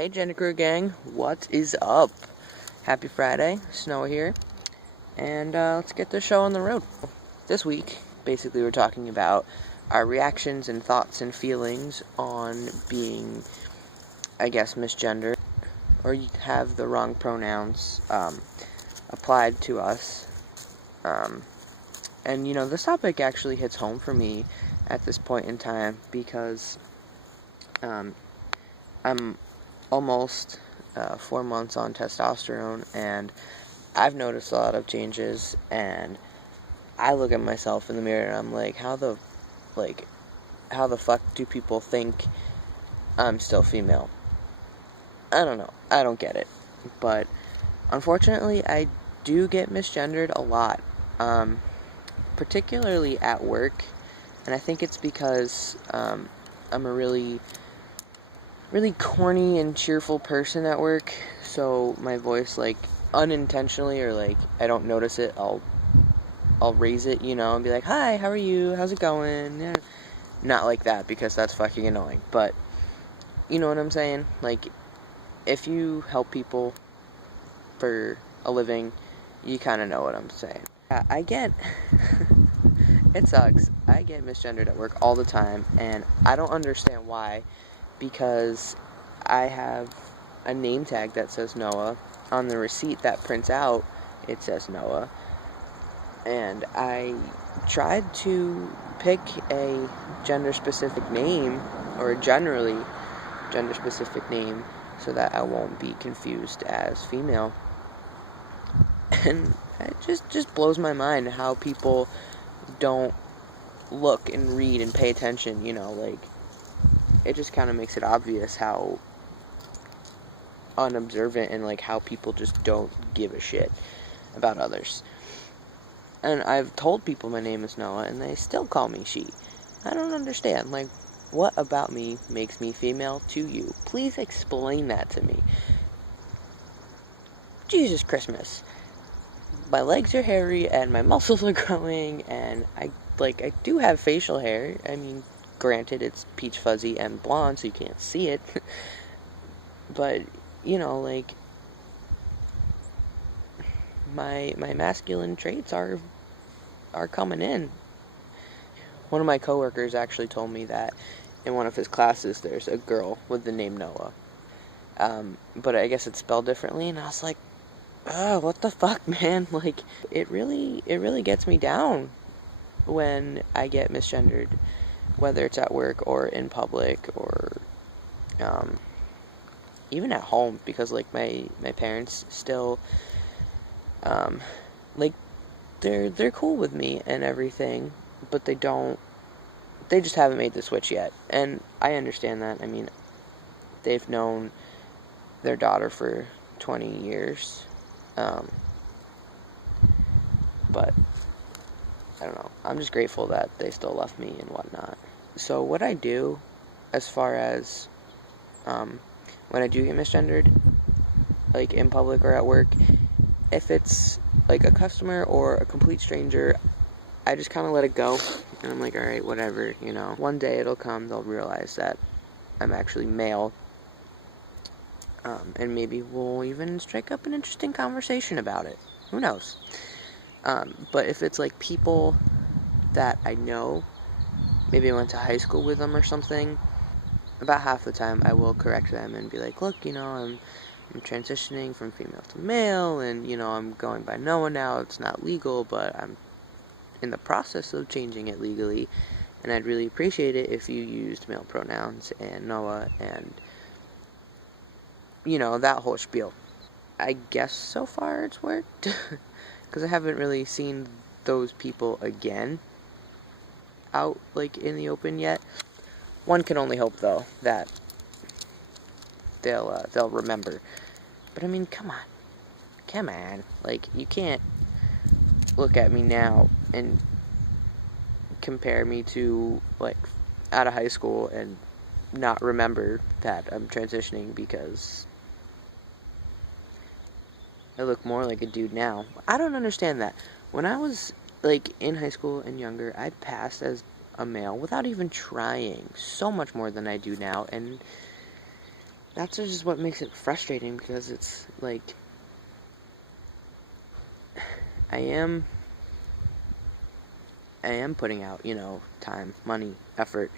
Hey Gender Crew Gang, what is up? Happy Friday, Snow here, and let's get this show on the road. This week, basically we're talking about our reactions and thoughts and feelings on being, I guess, misgendered, or you have the wrong pronouns applied to us. And you know, this topic actually hits home for me at this point in time because I'm almost 4 months on testosterone, and I've noticed a lot of changes, and I look at myself in the mirror and I'm like, how the fuck do people think I'm still female? I don't know. I don't get it. But unfortunately, I do get misgendered a lot, particularly at work, and I think it's because I'm a really corny and cheerful person at work, so my voice, like, unintentionally, or like I don't notice it, I'll raise it, you know, and be like, hi, how are you, how's it going? Yeah. Not like that, because that's fucking annoying, but you know what I'm saying? Like, if you help people for a living, you kind of know what I'm saying. I get it sucks. I get misgendered at work all the time, and I don't understand why, because I have a name tag that says Noah. On the receipt that prints out, it says Noah. And I tried to pick a gender-specific name, or a generally gender-specific name, so that I won't be confused as female. And it just blows my mind how people don't look and read and pay attention, you know, like, it just kind of makes it obvious how unobservant and like how people just don't give a shit about others. And I've told people my name is Noah, and they still call me she. I don't understand. Like, what about me makes me female to you? Please explain that to me. Jesus Christmas. My legs are hairy, and my muscles are growing, and I do have facial hair. I mean, granted, it's peach fuzzy and blonde, so you can't see it. But, you know, like, my masculine traits are coming in. One of my coworkers actually told me that in one of his classes there's a girl with the name Noah. But I guess it's spelled differently, and I was like, oh, what the fuck, man? Like, it really gets me down when I get misgendered, whether it's at work or in public or even at home, because like my parents still like they're cool with me and everything, but they just haven't made the switch yet, and I understand that. I mean, they've known their daughter for 20 years, but I don't know, I'm just grateful that they still love me and whatnot. So what I do, as far as when I do get misgendered, like in public or at work, if it's like a customer or a complete stranger, I just kind of let it go, and I'm like, alright, whatever, you know. One day it'll come, they'll realize that I'm actually male, and maybe we'll even strike up an interesting conversation about it. Who knows? But if it's like people that I know, maybe I went to high school with them or something, about half the time I will correct them and be like, look, you know, I'm transitioning from female to male, and, you know, I'm going by Noah now. It's not legal, but I'm in the process of changing it legally, and I'd really appreciate it if you used male pronouns and Noah, and, you know, that whole spiel. I guess so far it's worked, because I haven't really seen those people again out, like, in the open yet. One can only hope, though, that they'll remember. But I mean, come on, like, you can't look at me now and compare me to, like, out of high school and not remember that I'm transitioning because I look more like a dude now. I don't understand that. When I was, like, in high school and younger, I passed as a male without even trying so much more than I do now, and that's just what makes it frustrating, because it's like I am putting out, you know, time, money, effort,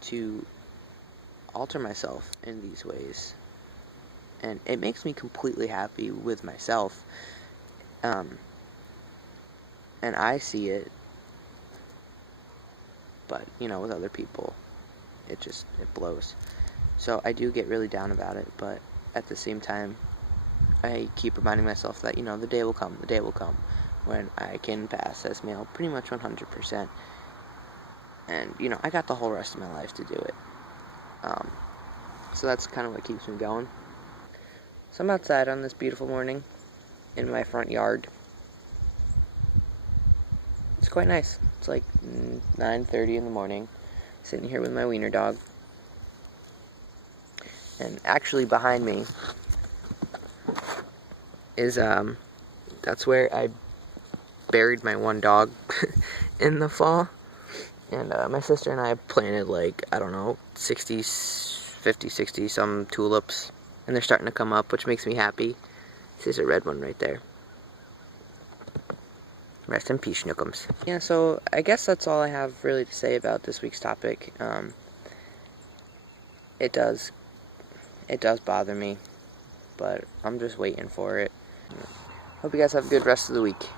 to alter myself in these ways, and it makes me completely happy with myself, and I see it, but, you know, with other people, it blows. So I do get really down about it, but at the same time, I keep reminding myself that, you know, the day will come when I can pass as male pretty much 100%, and, you know, I got the whole rest of my life to do it. So that's kind of what keeps me going. So I'm outside on this beautiful morning in my front yard. It's quite nice. It's like 9:30 in the morning, sitting here with my wiener dog. And actually behind me is, that's where I buried my one dog in the fall. And my sister and I planted, like, I don't know, 50, 60 some tulips. And they're starting to come up, which makes me happy. This is a red one right there. Rest in peace, Schnookums. Yeah, so I guess that's all I have really to say about this week's topic. It does bother me, but I'm just waiting for it. Hope you guys have a good rest of the week.